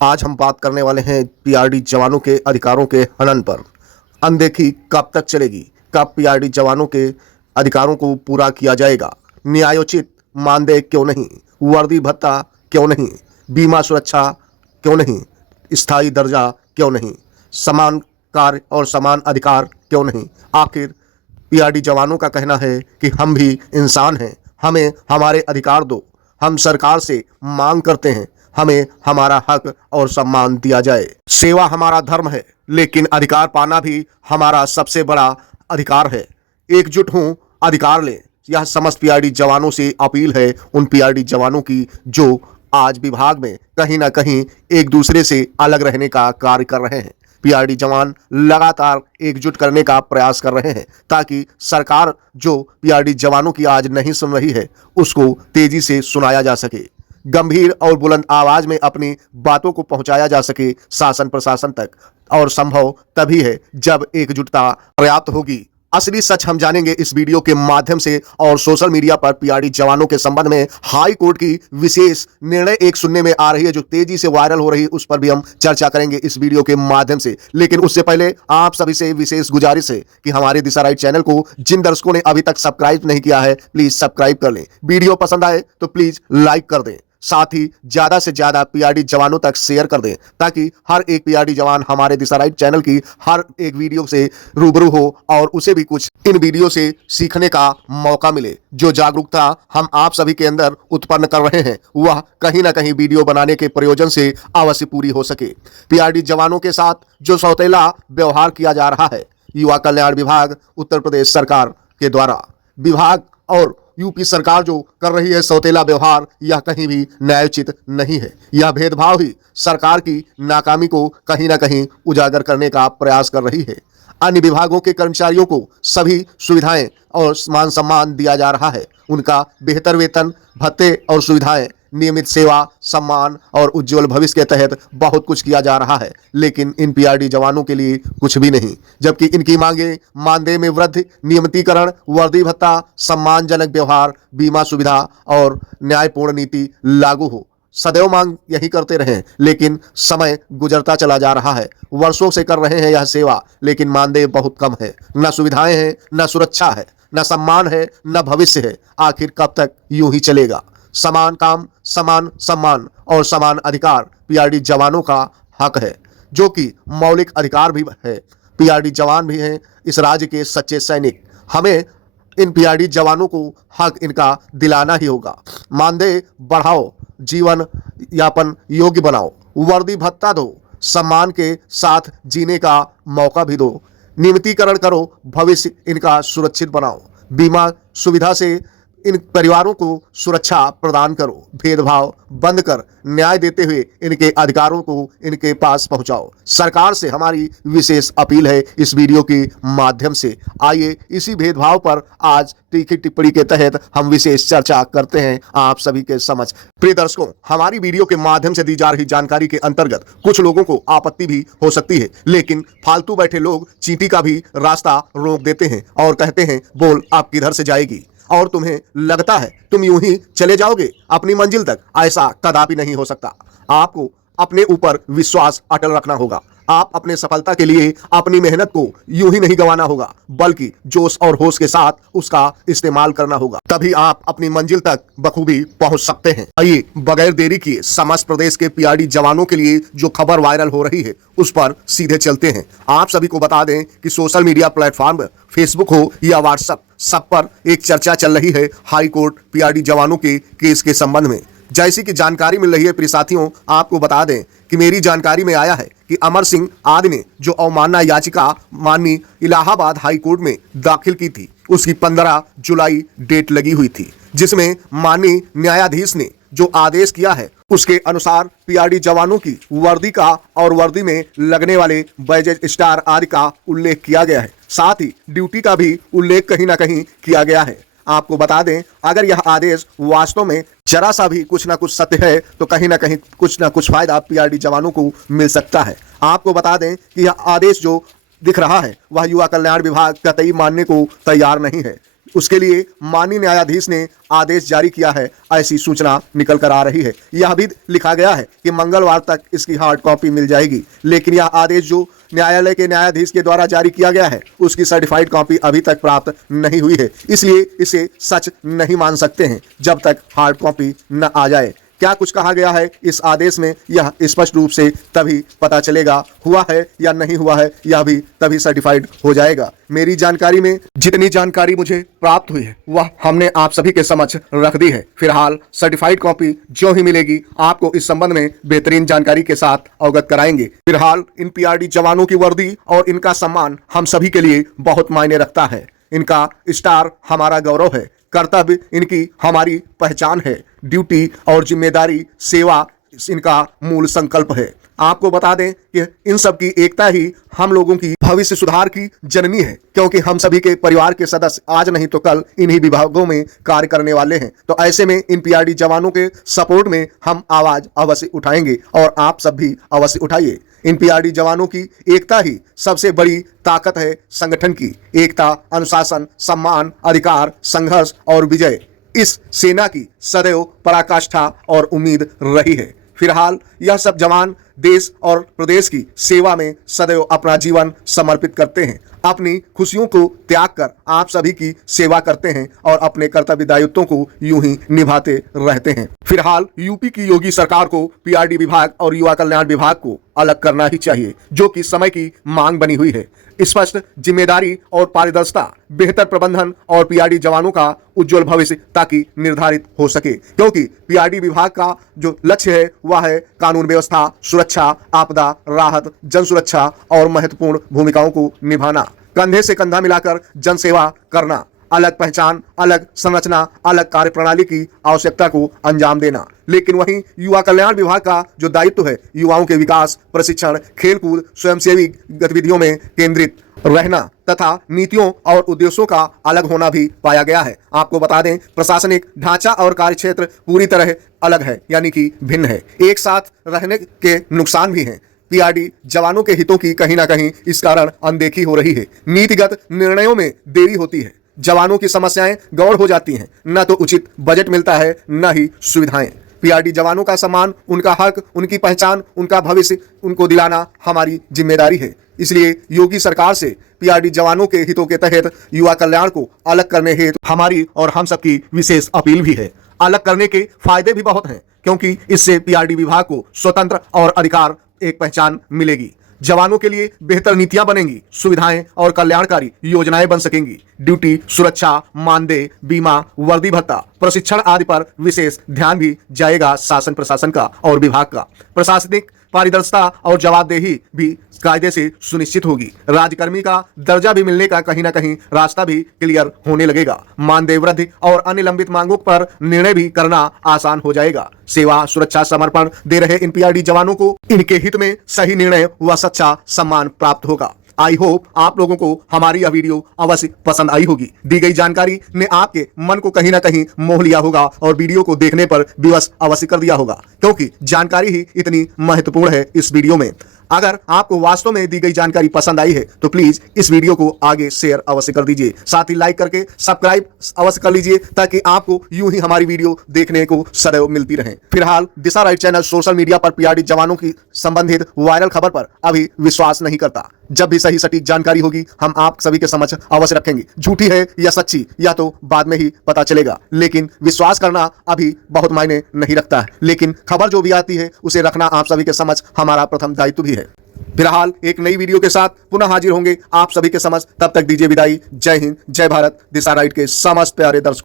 आज हम बात करने वाले हैं पीआरडी जवानों के अधिकारों के हनन पर। अनदेखी कब तक चलेगी? कब पीआरडी जवानों के अधिकारों को पूरा किया जाएगा? न्यायोचित मानदेय क्यों नहीं? वर्दी भत्ता क्यों नहीं? बीमा सुरक्षा क्यों नहीं? स्थायी दर्जा क्यों नहीं? समान कार्य और समान अधिकार क्यों नहीं? आखिर पीआरडी जवानों का कहना है कि हम भी इंसान हैं, हमें हमारे अधिकार दो। हम सरकार से मांग करते हैं, हमें हमारा हक और सम्मान दिया जाए। सेवा हमारा धर्म है, लेकिन अधिकार पाना भी हमारा सबसे बड़ा अधिकार है। एकजुट हों, अधिकार लें। यह समस्त पीआरडी जवानों से अपील है, उन पीआरडी जवानों की जो आज विभाग में कहीं ना कहीं एक दूसरे से अलग रहने का कार्य कर रहे हैं। पीआरडी जवान लगातार एकजुट करने का प्रयास कर रहे हैं ताकि सरकार जो पीआरडी जवानों की आज नहीं सुन रही है उसको तेजी से सुनाया जा सके, गंभीर और बुलंद आवाज में अपनी बातों को पहुंचाया जा सके शासन प्रशासन तक। और संभव तभी है जब एकजुटता पर्याप्त होगी। असली सच हम जानेंगे इस वीडियो के माध्यम से। और सोशल मीडिया पर पीआरडी जवानों के संबंध में हाई कोर्ट की विशेष निर्णय एक सुनने में आ रही है जो तेजी से वायरल हो रही है, उस पर भी हम चर्चा करेंगे इस वीडियो के माध्यम से। लेकिन उससे पहले आप सभी से विशेष गुजारिश है कि हमारे दिशा राइट चैनल को जिन दर्शकों ने अभी तक सब्सक्राइब नहीं किया है प्लीज सब्सक्राइब कर लें। वीडियो पसंद आए तो प्लीज लाइक कर दें, साथ ही ज्यादा से ज्यादा पीआरडी जवानों तक शेयर कर दें ताकि हर एक पीआरडी जवान हमारे दिशा राइट चैनल की हर एक वीडियो से रूबरू हो और उसे भी कुछ इन वीडियो से सीखने का मौका मिले। जो जागरूकता हम आप सभी के अंदर उत्पन्न कर रहे हैं वह कहीं ना कहीं वीडियो बनाने के प्रयोजन से अवश्य पूरी हो सके। पीआरडी जवानों के साथ जो सौतेला व्यवहार किया जा रहा है, युवा कल्याण विभाग उत्तर प्रदेश सरकार के द्वारा विभाग और यूपी सरकार जो कर रही है सौतेला व्यवहार, यह कहीं भी न्यायोचित नहीं है। यह भेदभाव ही सरकार की नाकामी को कहीं ना कहीं उजागर करने का प्रयास कर रही है। अन्य विभागों के कर्मचारियों को सभी सुविधाएं और मान सम्मान दिया जा रहा है, उनका बेहतर वेतन, भत्ते और सुविधाएं, नियमित सेवा, सम्मान और उज्जवल भविष्य के तहत बहुत कुछ किया जा रहा है। लेकिन इन पीआरडी जवानों के लिए कुछ भी नहीं, जबकि इनकी मांगे मानदेय में वृद्धि, नियमितीकरण, वर्दी भत्ता, सम्मानजनक व्यवहार, बीमा सुविधा और न्यायपूर्ण नीति लागू हो। सदैव मांग यही करते रहे, लेकिन समय गुजरता चला जा रहा है। वर्षों से कर रहे हैं यह सेवा, लेकिन मानदेय बहुत कम है। न सुविधाएं हैं, न सुरक्षा है, न सम्मान है, न भविष्य है। आखिर कब तक यूं ही चलेगा? समान काम, समान सम्मान और समान अधिकार पीआरडी जवानों का हक है, जो कि मौलिक अधिकार भी है। पीआरडी जवान भी हैं इस राज्य के सच्चे सैनिक। हमें इन पीआरडी जवानों को हक इनका दिलाना ही होगा। मानदेय बढ़ाओ, जीवन यापन योग्य बनाओ, वर्दी भत्ता दो, सम्मान के साथ जीने का मौका भी दो, नियमितीकरण करो, भविष्य इनका सुरक्षित बनाओ, बीमा सुविधा से इन परिवारों को सुरक्षा प्रदान करो, भेदभाव बंद कर न्याय देते हुए इनके अधिकारों को इनके पास पहुंचाओ। सरकार से हमारी विशेष अपील है इस वीडियो के माध्यम से। आइए इसी भेदभाव पर आज तीखी टिप्पणी के तहत हम विशेष चर्चा करते हैं आप सभी के समक्ष। प्रिय दर्शकों, हमारी वीडियो के माध्यम से दी जा रही जानकारी के अंतर्गत कुछ लोगों को आपत्ति भी हो सकती है, लेकिन फालतू बैठे लोग चींटी का भी रास्ता रोक देते हैं और कहते हैं बोल आप किधर से जाएगी, और तुम्हें लगता है तुम यूं ही चले जाओगे अपनी मंजिल तक। ऐसा कदापि नहीं हो सकता। आपको अपने ऊपर विश्वास अटल रखना होगा। आप अपने सफलता के लिए अपनी मेहनत को यूं ही नहीं गंवाना होगा, बल्कि जोश और होश के साथ उसका इस्तेमाल करना होगा। तभी आप अपनी मंजिल तक बखूबी पहुंच सकते हैं। आइए बगैर देरी किए समस्त प्रदेश के पीआरडी जवानों के लिए जो खबर वायरल हो रही है उस पर सीधे चलते हैं। आप सभी को बता दें कि सोशल मीडिया प्लेटफॉर्म फेसबुक हो या व्हाट्सएप, सब पर एक चर्चा चल रही है हाई कोर्ट पीआरडी जवानों के केस के संबंध में। जैसी कि जानकारी मिल रही है प्रिय साथियों, आपको बता दें कि मेरी जानकारी में आया है कि अमर सिंह आदि ने जो अवमानना याचिका माननीय इलाहाबाद हाई कोर्ट में दाखिल की थी, उसकी 15 जुलाई डेट लगी हुई थी, जिसमें माननीय न्यायाधीश ने जो आदेश किया है उसके अनुसार पीआरडी जवानों की वर्दी का और वर्दी में लगने वाले बैजेज स्टार आदि का उल्लेख किया गया है। साथ ही ड्यूटी का भी उल्लेख कहीं ना कहीं किया गया है। आपको बता दें, अगर यह आदेश वास्तव में जरा सा भी कुछ ना कुछ सत्य है तो कहीं ना कहीं कुछ ना कुछ फायदा पीआरडी जवानों को मिल सकता है। आपको बता दें कि यह आदेश जो दिख रहा है वह युवा कल्याण विभाग कतई मानने को तैयार नहीं है। उसके लिए माननीय न्यायाधीश ने आदेश जारी किया है, ऐसी सूचना निकल कर आ रही है। यह भी लिखा गया है कि मंगलवार तक इसकी हार्ड कॉपी मिल जाएगी, लेकिन यह आदेश जो न्यायालय के न्यायाधीश के द्वारा जारी किया गया है उसकी सर्टिफाइड कॉपी अभी तक प्राप्त नहीं हुई है, इसलिए इसे सच नहीं मान सकते हैं जब तक हार्ड कॉपी न आ जाए। क्या कुछ कहा गया है इस आदेश में, यह स्पष्ट रूप से तभी पता चलेगा। हुआ है या नहीं हुआ है, यह भी तभी सर्टिफाइड हो जाएगा। मेरी जानकारी में जितनी जानकारी मुझे प्राप्त हुई है वह हमने आप सभी के समक्ष रख दी है। फिलहाल सर्टिफाइड कॉपी जो ही मिलेगी आपको इस संबंध में बेहतरीन जानकारी के साथ अवगत कराएंगे। फिलहाल इन पीआरडी जवानों की वर्दी और इनका सम्मान हम सभी के लिए बहुत मायने रखता है। इनका स्टार हमारा गौरव है, कर्तव्य इनकी हमारी पहचान है, ड्यूटी और जिम्मेदारी सेवा इनका मूल संकल्प है। आपको बता दें कि इन सब की एकता ही हम लोगों की भविष्य सुधार की जननी है, क्योंकि हम सभी के परिवार के सदस्य आज नहीं तो कल इन्हीं विभागों में कार्य करने वाले हैं। तो ऐसे में इन पीआरडी जवानों के सपोर्ट में हम आवाज अवश्य उठाएंगे और आप सब भी अवश्य उठाइए। इन पीआरडी जवानों की एकता ही सबसे बड़ी ताकत है संगठन की। एकता, अनुशासन, सम्मान, अधिकार, संघर्ष और विजय इस सेना की सदैव पराकाष्ठा और उम्मीद रही है। फिलहाल यह सब जवान देश और प्रदेश की सेवा में सदैव अपना जीवन समर्पित करते हैं, अपनी खुशियों को त्याग कर आप सभी की सेवा करते हैं और अपने कर्तव्य दायित्वों को यूं ही निभाते रहते हैं। फिलहाल यूपी की योगी सरकार को पीआरडी विभाग और युवा कल्याण विभाग को अलग करना ही चाहिए, जो कि समय की मांग बनी हुई है। स्पष्ट जिम्मेदारी और पारदर्शिता, बेहतर प्रबंधन और पीआरडी जवानों का उज्जवल भविष्य ताकि निर्धारित हो सके, क्योंकि पीआरडी विभाग का जो लक्ष्य है वह है कानून व्यवस्था, सुरक्षा, आपदा राहत, जन सुरक्षा और महत्वपूर्ण भूमिकाओं को निभाना, कंधे से कंधा मिलाकर जन सेवा करना, अलग पहचान, अलग संरचना, अलग कार्यप्रणाली की आवश्यकता को अंजाम देना। लेकिन वहीं युवा कल्याण विभाग का जो दायित्व है युवाओं के विकास, प्रशिक्षण, खेलकूद, स्वयंसेवी गतिविधियों में केंद्रित रहना तथा नीतियों और उद्देश्यों का अलग होना भी पाया गया है। आपको बता दें प्रशासनिक ढांचा और कार्यक्षेत्र पूरी तरह अलग है, यानी कि भिन्न है। एक साथ रहने के नुकसान भी हैं। पीआरडी जवानों के हितों की कहीं ना कहीं इस कारण अनदेखी हो रही है। नीतिगत निर्णयों में देरी होती है, जवानों की समस्याएं गौड़ हो जाती हैं, न तो उचित बजट मिलता है न ही सुविधाएं। पीआरडी जवानों का सम्मान, उनका हक, उनकी पहचान, उनका भविष्य उनको दिलाना हमारी जिम्मेदारी है। इसलिए योगी सरकार से पीआरडी जवानों के हितों के तहत युवा कल्याण को अलग करने हेतु हमारी और हम सबकी विशेष अपील भी है। अलग करने के फायदे भी बहुत हैं, क्योंकि इससे पीआरडी विभाग को स्वतंत्र और अधिकार एक पहचान मिलेगी। जवानों के लिए बेहतर नीतियां बनेंगी, सुविधाएं और कल्याणकारी योजनाएं बन सकेंगी। ड्यूटी, सुरक्षा, मानदेय, बीमा, वर्दी भत्ता, प्रशिक्षण आदि पर विशेष ध्यान भी जाएगा शासन प्रशासन का और विभाग का। प्रशासनिक पारदर्शिता और जवाबदेही भी कायदे से सुनिश्चित होगी। राज्यकर्मी का दर्जा भी मिलने का कहीं ना कहीं रास्ता भी क्लियर होने लगेगा। मानदेय वृद्धि और अन्य लंबित मांगों पर निर्णय भी करना आसान हो जाएगा। सेवा, सुरक्षा, समर्पण दे रहे इन पीआरडी जवानों को इनके हित में सही निर्णय व सच्चा सम्मान प्राप्त होगा। आई होप आप लोगों को हमारी यह वीडियो अवश्य पसंद आई होगी। दी गई जानकारी ने आपके मन को कहीं ना कहीं मोह लिया होगा और वीडियो को देखने पर विवश अवश्य कर दिया होगा, क्योंकि जानकारी ही इतनी महत्वपूर्ण है इस वीडियो में। अगर आपको वास्तव में दी गई जानकारी पसंद आई है तो प्लीज इस वीडियो को आगे शेयर अवश्य कर दीजिए, साथ ही लाइक करके सब्सक्राइब अवश्य कर लीजिए, ताकि आपको यूं ही हमारी वीडियो देखने को सदैव मिलती रहे। फिलहाल दिशा राइट चैनल सोशल मीडिया पर पीआरडी जवानों की संबंधित वायरल खबर पर अभी विश्वास नहीं करता। जब भी सही सटीक जानकारी होगी हम आप सभी के समक्ष अवश्य रखेंगे। झूठी है या सच्ची यह तो बाद में ही पता चलेगा, लेकिन विश्वास करना अभी बहुत मायने नहीं रखता है। लेकिन खबर जो भी आती है उसे रखना आप सभी के समक्ष हमारा प्रथम दायित्व भी है। फिलहाल एक नई वीडियो के साथ पुनः हाजिर होंगे आप सभी के समक्ष। तब तक दीजिए विदाई। जय हिंद, जय भारत। दिशा राइट के समस्त प्यारे दर्शकों।